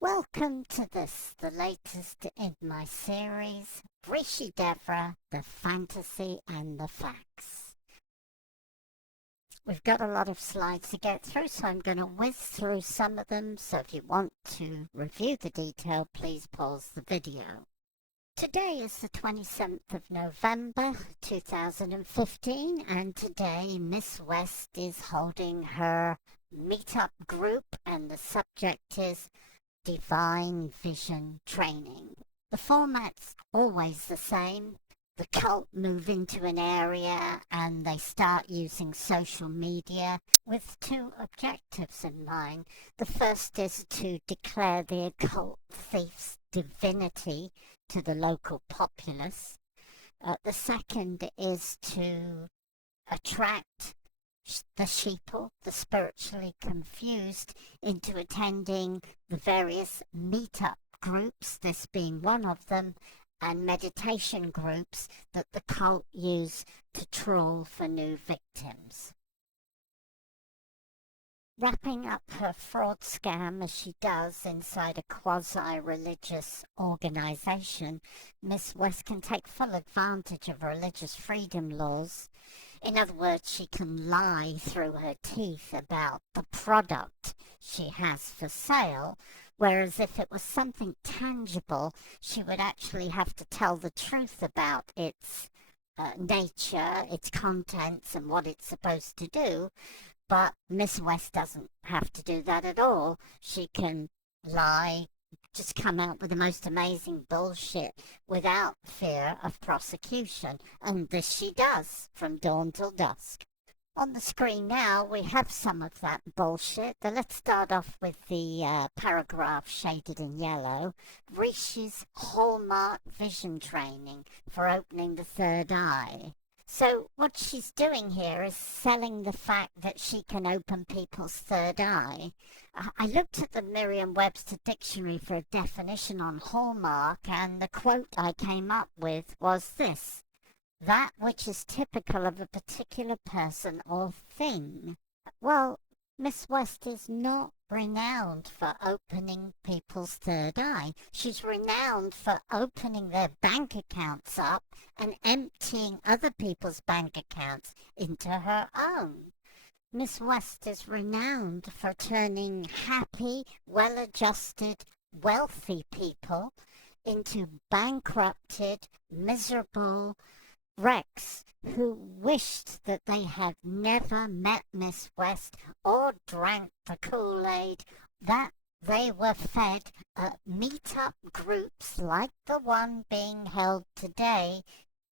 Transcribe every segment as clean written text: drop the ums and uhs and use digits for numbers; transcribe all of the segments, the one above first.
Welcome to this, the latest in my series, Rishi Devra, the fantasy and the facts. We've got a lot of slides to get through, so I'm going to whiz through some of them. So if you want to review the detail, please pause the video. Today is the 27th of November 2015, and today Miss West is holding her meetup group, and the subject is Divine Vision Training. The format's always the same. The cult move into an area and they start using social media with two objectives in mind. The first is to declare the occult thief's divinity to the local populace. The second is to attract the sheeple, the spiritually confused, into attending the various meetup groups, this being one of them, and meditation groups that the cult use to trawl for new victims. Wrapping up her fraud scam as she does inside a quasi-religious organization, Miss West can take full advantage of religious freedom laws. In other words, she can lie through her teeth about the product she has for sale, whereas if it was something tangible, she would actually have to tell the truth about its nature, its contents, and what it's supposed to do. But Miss West doesn't have to do that at all. She can lie, just come out with the most amazing bullshit without fear of prosecution. And this she does from dawn till dusk. On the screen now, we have some of that bullshit. Let's start off with the paragraph shaded in yellow. Rishi's hallmark vision training for opening the third eye. So what she's doing here is selling the fact that she can open people's third eye. I looked at the Merriam-Webster dictionary for a definition on hallmark, and the quote I came up with was this: that which is typical of a particular person or thing. Well, Miss West is not renowned for opening people's third eye. She's renowned for opening their bank accounts up and emptying other people's bank accounts into her own. Miss West is renowned for turning happy, well-adjusted, wealthy people into bankrupted, miserable wrecks who wished that they had never met Miss West or drank the Kool-Aid, that they were fed meet-up groups like the one being held today,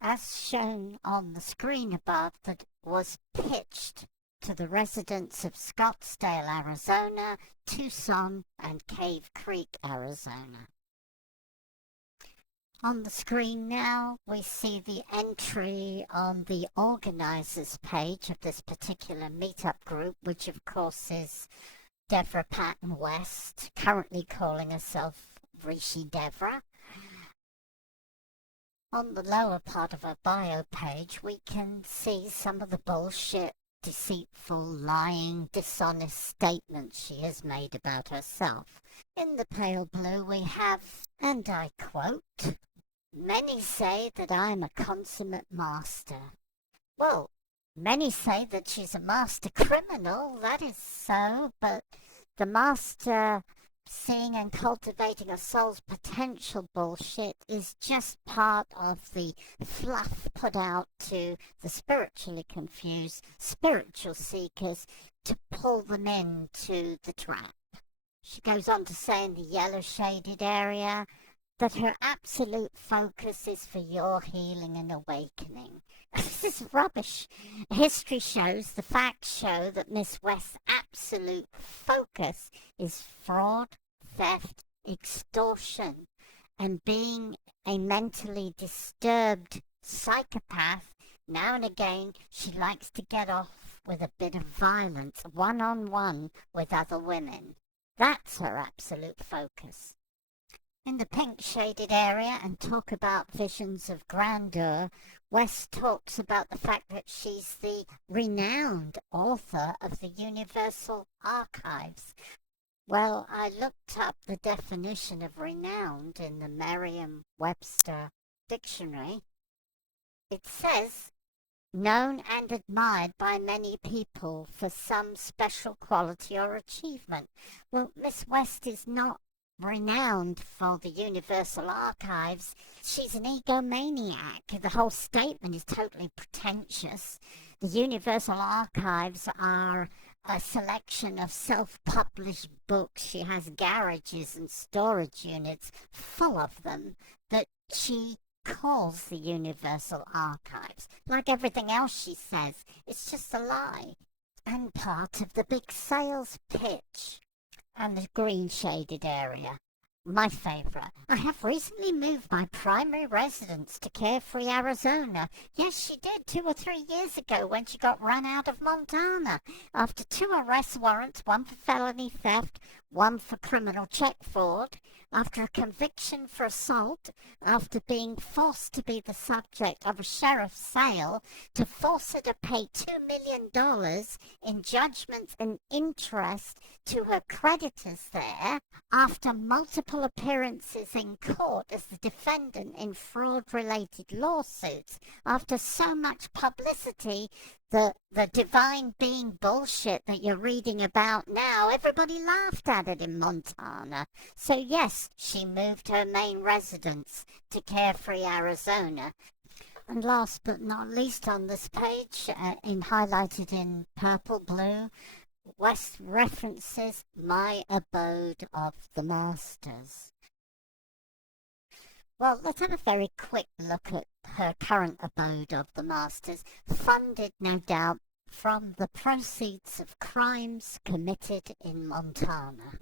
as shown on the screen above, that was pitched to the residents of Scottsdale, Arizona, Tucson, and Cave Creek, Arizona. On the screen now, we see the entry on the organizers page of this particular meetup group, which of course is Devra Patton West, currently calling herself Rishi Devra. On the lower part of her bio page, we can see some of the bullshit, deceitful, lying, dishonest statements she has made about herself. In the pale blue we have, and I quote, "Many say that I am a consummate master." Well, many say that she's a master criminal. That is so, but the master seeing and cultivating a soul's potential bullshit is just part of the fluff put out to the spiritually confused, spiritual seekers to pull them into the trap. She goes on to say in the yellow shaded area that her absolute focus is for your healing and awakening. This is rubbish. History shows, the facts show that Miss West's absolute focus is fraud, theft, extortion, and being a mentally disturbed psychopath. Now and again, she likes to get off with a bit of violence, one-on-one with other women. That's her absolute focus. In the pink shaded area, and talk about visions of grandeur, West talks about the fact that she's the renowned author of the Universal Archives, Well, I looked up the definition of renowned in the Merriam-Webster dictionary. It says known and admired by many people for some special quality or achievement. Well, Miss West is not renowned for the Universal Archives. She's an egomaniac. The whole statement is totally pretentious. The Universal Archives are a selection of self-published books. She has garages and storage units full of them that she calls the Universal Archives. Like everything else she says, it's just a lie. And part of the big sales pitch. And the green shaded area. My favourite. I have recently moved my primary residence to Carefree, Arizona. Yes, she did 2 or 3 years ago when she got run out of Montana. After 2 arrest warrants, one for felony theft, one for criminal check fraud, after a conviction for assault, after being forced to be the subject of a sheriff's sale to force her to pay $2 million in judgments and interest to her creditors there, after multiple appearances in court as the defendant in fraud-related lawsuits, after so much publicity, the divine being bullshit that you're reading about now, everybody laughed at it in Montana. So yes, she moved her main residence to Carefree, Arizona. And last but not least on this page, highlighted in purple, blue, West references My Abode of the Masters. Well, let's have a very quick look at her current abode of the Masters, funded, no doubt, from the proceeds of crimes committed in Montana.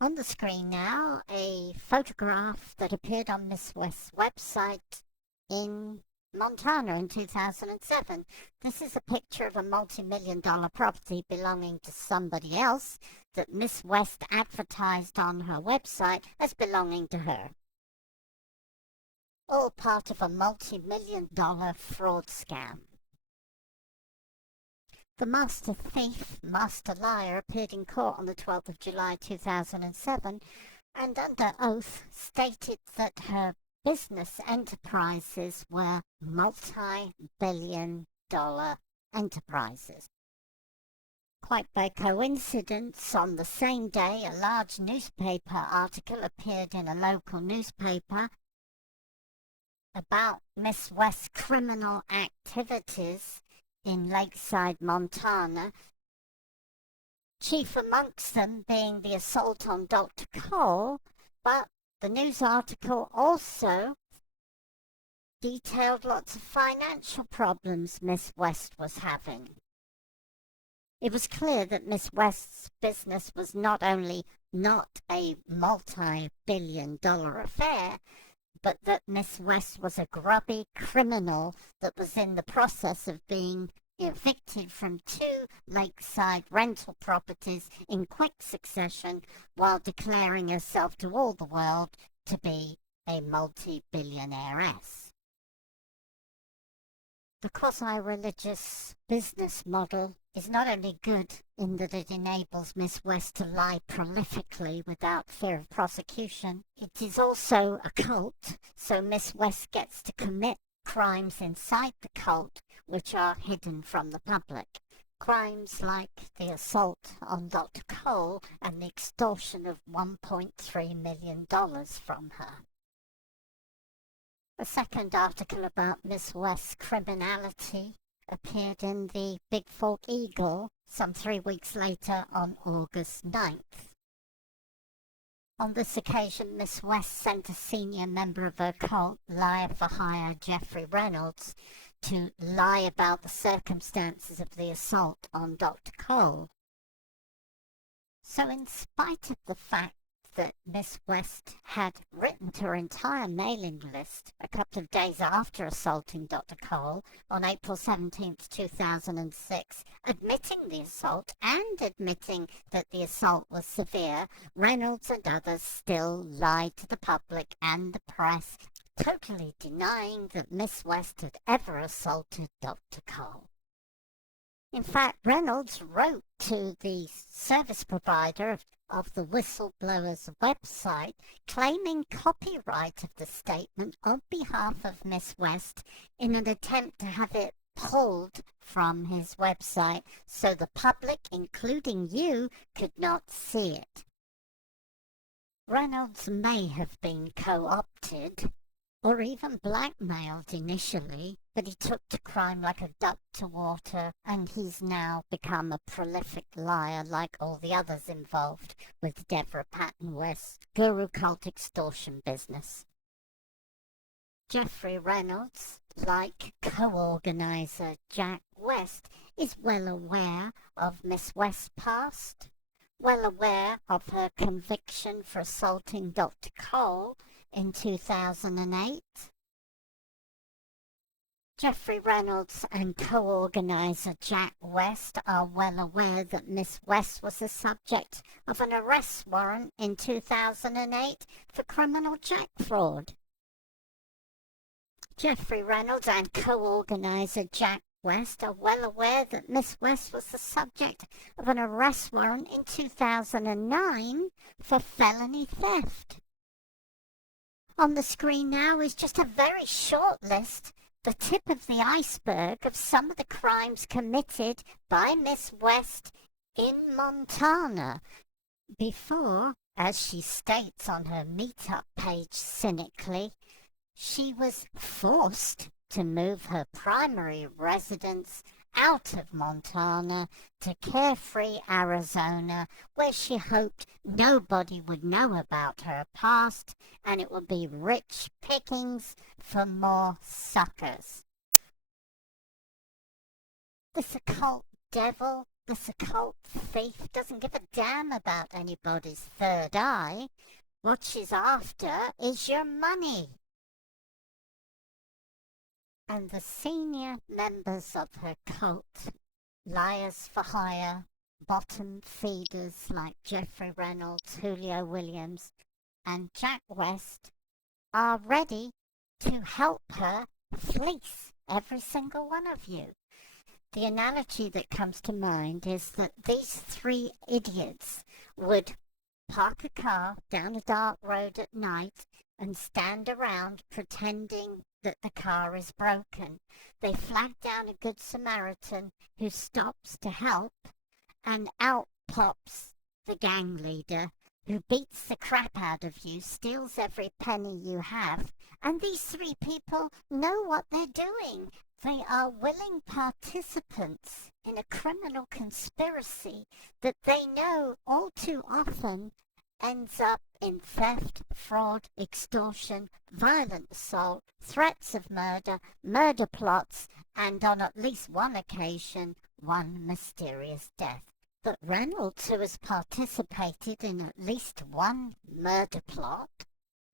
On the screen now, a photograph that appeared on Miss West's website in Montana in 2007. This is a picture of a multi-million-dollar property belonging to somebody else that Miss West advertised on her website as belonging to her. All part of a multi-million-dollar fraud scam. The master thief, master liar, appeared in court on the 12th of July 2007 and under oath stated that her business enterprises were multi-billion-dollar enterprises. Quite by coincidence, on the same day, a large newspaper article appeared in a local newspaper about Miss West's criminal activities in Lakeside, Montana, chief amongst them being the assault on Dr. Cole, but the news article also detailed lots of financial problems Miss West was having. It was clear that Miss West's business was not only not a multi-billion-dollar affair, but that Miss West was a grubby criminal that was in the process of being evicted from 2 lakeside rental properties in quick succession while declaring herself to all the world to be a multi-billionairess. The quasi-religious business model is not only good in that it enables Miss West to lie prolifically without fear of prosecution, it is also a cult, so Miss West gets to commit crimes inside the cult which are hidden from the public. Crimes like the assault on Dr. Cole and the extortion of $1.3 million from her. A second article about Miss West's criminality appeared in the Big Fork Eagle some 3 weeks later on August 9th. On this occasion, Miss West sent a senior member of her cult, liar-for-hire Jeffrey Reynolds, to lie about the circumstances of the assault on Dr. Cole. So in spite of the fact that Miss West had written to her entire mailing list a couple of days after assaulting Dr. Cole on April 17, 2006, admitting the assault and admitting that the assault was severe, Reynolds and others still lied to the public and the press, totally denying that Miss West had ever assaulted Dr. Cole. In fact, Reynolds wrote to the service provider of the whistleblower's website claiming copyright of the statement on behalf of Miss West in an attempt to have it pulled from his website so the public, including you, could not see it. Reynolds may have been co-opted or even blackmailed initially, but he took to crime like a duck to water, and he's now become a prolific liar like all the others involved with Devra Patton West's guru cult extortion business. Jeffrey Reynolds, like co-organizer Jack West, is well aware of Miss West's past, well aware of her conviction for assaulting Dr. Cole in 2008. Jeffrey Reynolds and co-organizer Jack West are well aware that Miss West was the subject of an arrest warrant in 2008 for criminal check fraud. Jeffrey Reynolds and co-organizer Jack West are well aware that Miss West was the subject of an arrest warrant in 2009 for felony theft. On the screen now is just a very short list, the tip of the iceberg of some of the crimes committed by Miss West in Montana before, as she states on her Meetup page cynically, she was forced to move her primary residence out of Montana to carefree Arizona, where she hoped nobody would know about her past and it would be rich pickings for more suckers. This occult devil, this occult thief doesn't give a damn about anybody's third eye. What she's after is your money. And the senior members of her cult, liars for hire, bottom feeders like Jeffrey Reynolds, Julio Williams, and Jack West, are ready to help her fleece every single one of you. The analogy that comes to mind is that these three idiots would park a car down a dark road at night and stand around pretending that the car is broken. They flag down a good Samaritan who stops to help, and out pops the gang leader who beats the crap out of you, steals every penny you have, and these three people know what they're doing. They are willing participants in a criminal conspiracy that they know all too often ends up in theft, fraud, extortion, violent assault, threats of murder, murder plots, and on at least one occasion, one mysterious death. But Reynolds, who has participated in at least one murder plot,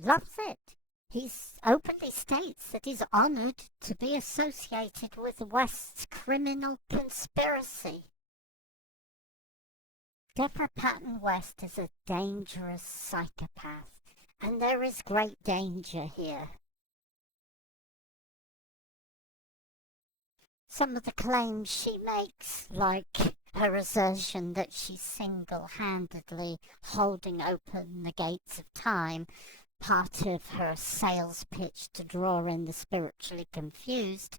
loves it. He openly states that he's honoured to be associated with West's criminal conspiracy. Devra Patton West is a dangerous psychopath, and there is great danger here. Some of the claims she makes, like her assertion that she's single-handedly holding open the gates of time, part of her sales pitch to draw in the spiritually confused,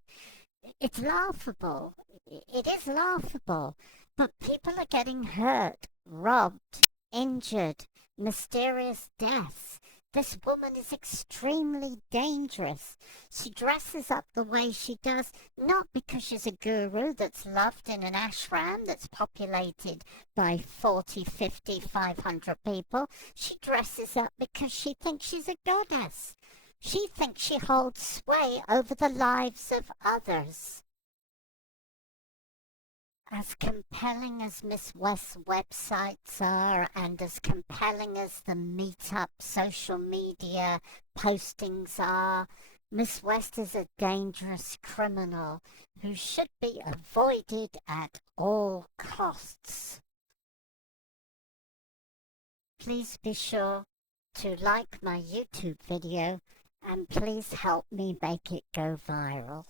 it's laughable. It is laughable. But people are getting hurt, robbed, injured, mysterious deaths. This woman is extremely dangerous. She dresses up the way she does, not because she's a guru that's loved in an ashram that's populated by 40, 50, 500 people. She dresses up because she thinks she's a goddess. She thinks she holds sway over the lives of others. As compelling as Miss West's websites are, and as compelling as the Meetup social media postings are, Miss West is a dangerous criminal who should be avoided at all costs. Please be sure to like my YouTube video, and please help me make it go viral.